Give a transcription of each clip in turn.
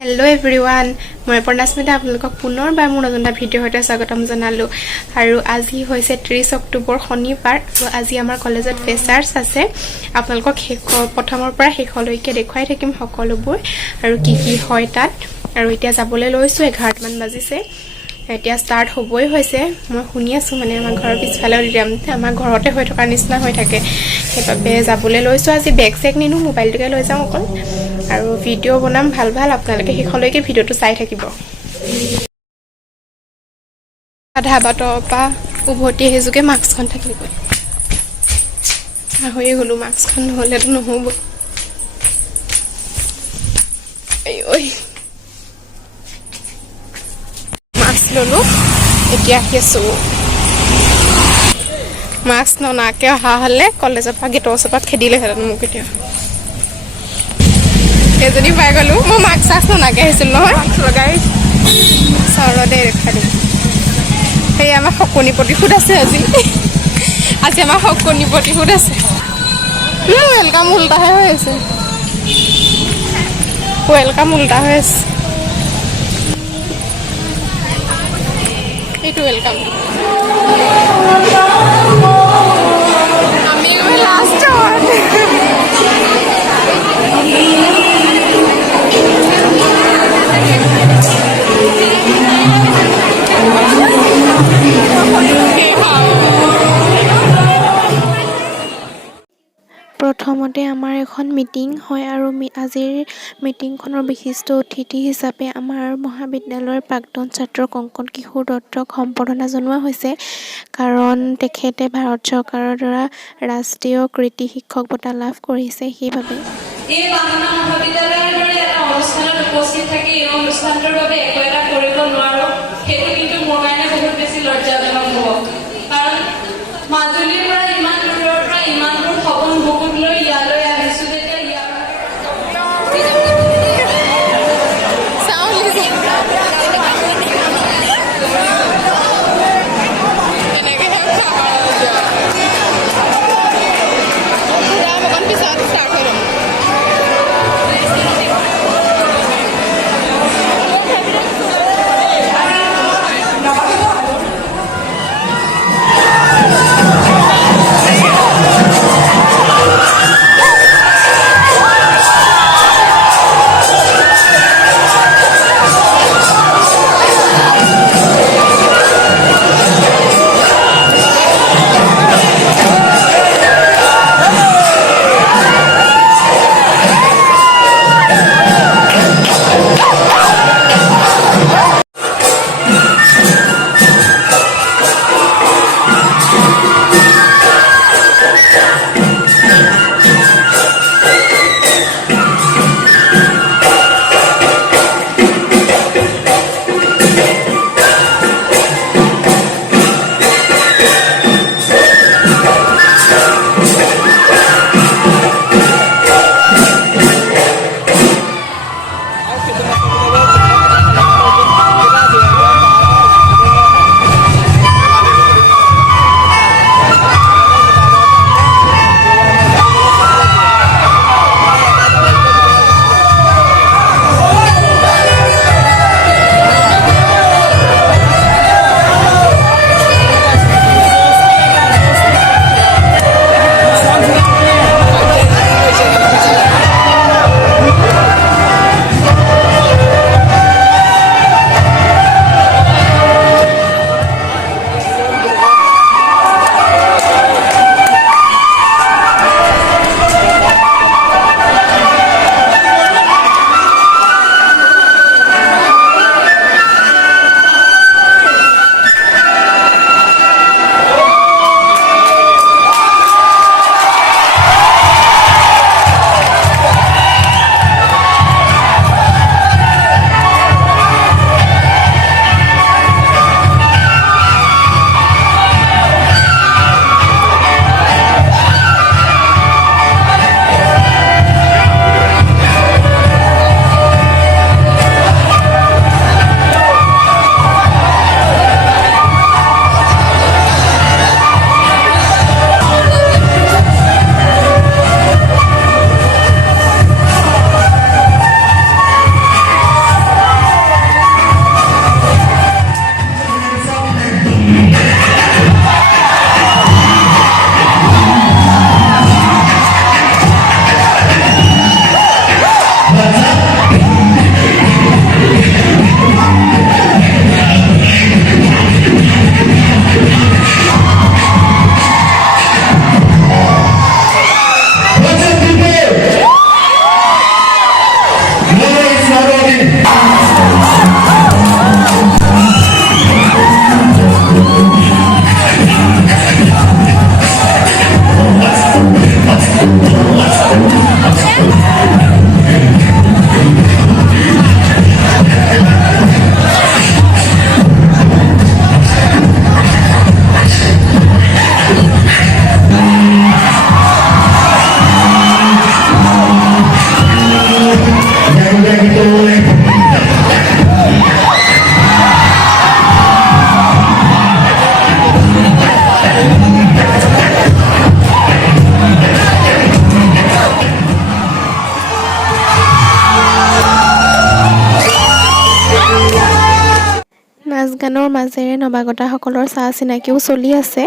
Hello everyone, মই pronashmita আপোনালোকক পুনৰবাৰ মোৰ নতুন এটা ভিডিঅ' হৈতে স্বাগতম জনালো আৰু আজি হৈছে 30 অক্টোবৰ শনিবাৰ আৰু আজি আমাৰ কলেজত ফ্ৰেছাৰ্ছ আছে আপোনালোকক প্ৰথমৰ পৰা শেষলৈকে দেখুৱাই থাকিম সকলোবোৰ আৰু কি হয় তাত আৰু এতিয়া যাবলৈ লৈছো 11 মান বাজিছে এতিয়া ষ্টাৰ্ট হ'বই হৈছে মই শুনি আছো মানে আমাৰ ঘৰৰ পিছফালে আমাৰ ঘৰতে হৈ থকা নিচিনা হৈ থাকে সেইবাবে যাবলৈ লৈছো আজি বেগ চেক নিনো মোবাইলটোকে লৈ যাওঁ অকল আৰু ভিডিঅ' বনাম ভাল আপোনালোকে শেষলৈকে ভিডিঅ'টো চাই থাকিব আধা বাটৰ পৰা উভতি হেজুকে মাস্কখন থাকিব হৈ গলো মাস্কখন নহলেতো নহব ঐ মাস্ক ললো এতিয়া আহিছো মাস্ক ননাকে অহা হলে কলেজৰ পৰা গেটৰ ওচৰৰ পৰা খেদিলে হেতেন মোক এতিয়া এজনী পাই গলো মই মাস্ক চাস্ক ননাকে আহিছিল নহয় লগাই চাউৰতে দেখা দিম সেই আমাৰ সকনি প্ৰতিশোধ আছে আজি আমাৰ সকনি প্ৰতিশোধ আছে ওয়েলকাম উল্টাহে হৈ আছে ওয়েলকাম উল্টা হৈ আছে এইটো ওয়েলকাম আমি লাষ্ট প্ৰথমতে আমাৰ এখন মিটিং হয় আৰু আজিৰ মিটিংখনৰ বিশিষ্ট অতিথি হিচাপে আমাৰ মহাবিদ্যালয়ৰ প্ৰাক্তন ছাত্ৰ কংকন কিশোৰ দত্তক সম্বৰ্ধনা জনোৱা হৈছে কাৰণ তেখেতে ভাৰত চৰকাৰৰ দ্বাৰা ৰাষ্ট্ৰীয় কৃতি শিক্ষক বঁটা লাভ কৰিছে সেইবাবে এই বাহনা মহাবিদ্যালয়ৰ দৰে এটা অনুষ্ঠানত উপস্থিত থাকি এই অনুষ্ঠানটোৰ বাবে একো এটা কৰিব নোৱাৰো সেইটো কিন্তু মোৰ কাৰণে বহুত বেছি লজ্জাজনক হ'ব কাৰণ মাজুলীৰ পৰা ইমান দূৰৰ পৰা ইমান দূৰ সপোন বুকুত লৈ ইয়ালৈ আহিছো যেতিয়া গানৰ মাজেৰে নৱাগতাসকলৰ চাহ চিনাকিও চলি আছে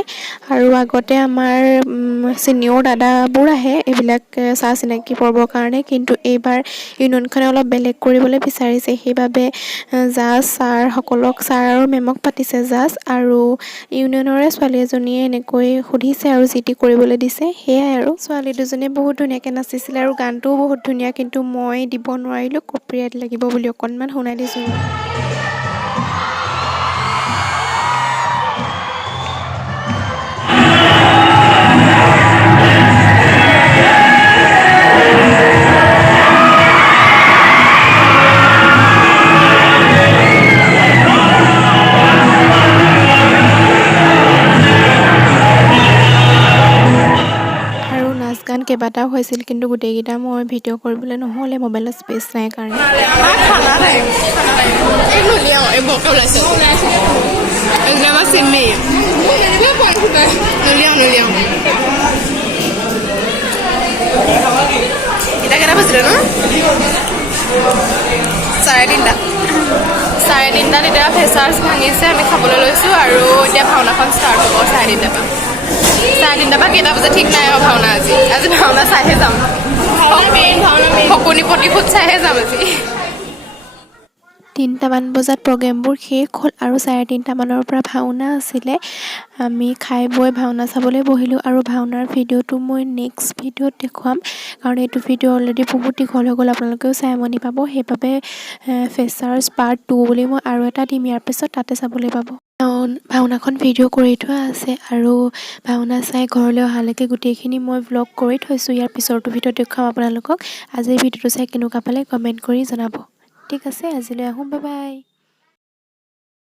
আৰু আগতে আমাৰ চিনিয়ৰ দাদাবোৰ আহে এইবিলাক চাহ চিনাকি পৰ্বৰ কাৰণে কিন্তু এইবাৰ ইউনিয়নখনে অলপ বেলেগ কৰিবলৈ বিচাৰিছে সেইবাবে জাজ ছাৰসকলক ছাৰ আৰু মেমক পাতিছে জাজ আৰু ইউনিয়নৰে ছোৱালী এজনীয়ে এনেকৈ সুধিছে আৰু যি টি কৰিবলৈ দিছে সেয়াই আৰু ছোৱালী দুজনীয়ে বহুত ধুনীয়াকৈ নাচিছিলে আৰু গানটোও বহুত ধুনীয়া কিন্তু মই দিব নোৱাৰিলোঁ কপিৰাইট লাগিব বুলি অকণমান শুনাই দিছোঁ গান কেইবাটাও হৈছিল কিন্তু গোটেইকেইটা মই ভিডিঅ' কৰিবলৈ নহ'লে মোবাইলত স্পেচ নাই কাৰণে চাৰে তিনিটাত এতিয়া ফ্ৰেছাৰ্ছ ভাঙিছে আমি খাবলৈ লৈছোঁ আৰু এতিয়া ভাওনাখন ষ্টাৰ্ট হ'ব চাৰে তিনিটাৰ পৰা কেইটা বজাত ঠিক নাই আৰু ভাওনা আজি ভাওনা চাইহে যাম শকুনি প্ৰতিশোধ চাইহে যাম আজি 3টামান বজাত প্ৰগ্ৰেমবোৰ শেষ হ'ল আৰু 3:30মানৰ পৰা ভাওনা আছিলে আমি খাই বৈ ভাওনা চাবলৈ বহিলোঁ আৰু ভাওনাৰ ভিডিঅ'টো মই নেক্সট ভিডিঅ'ত দেখুৱাম কাৰণ এইটো ভিডিঅ' অলৰেডি বহুত দীঘল হৈ গ'ল আপোনালোকেও চাই আমনি পাব সেইবাবে ফ্ৰেছাৰ্ছ পাৰ্ট 2 বুলি মই আৰু এটা দিম ইয়াৰ পিছত তাতে চাবলৈ পাব ভাওনাখন ভিডিঅ' কৰি থোৱা আছে আৰু ভাওনা চাই ঘৰলৈ অহালৈকে গোটেইখিনি মই ভ্লগ কৰি থৈছোঁ ইয়াৰ পিছৰটো ভিডিঅ' দেখুৱাম আপোনালোকক আজিৰ ভিডিঅ'টো চাই কেনেকুৱা পালে কমেণ্ট কৰি জনাব ঠিক আছে আজিলৈ আহোঁ বাই বাই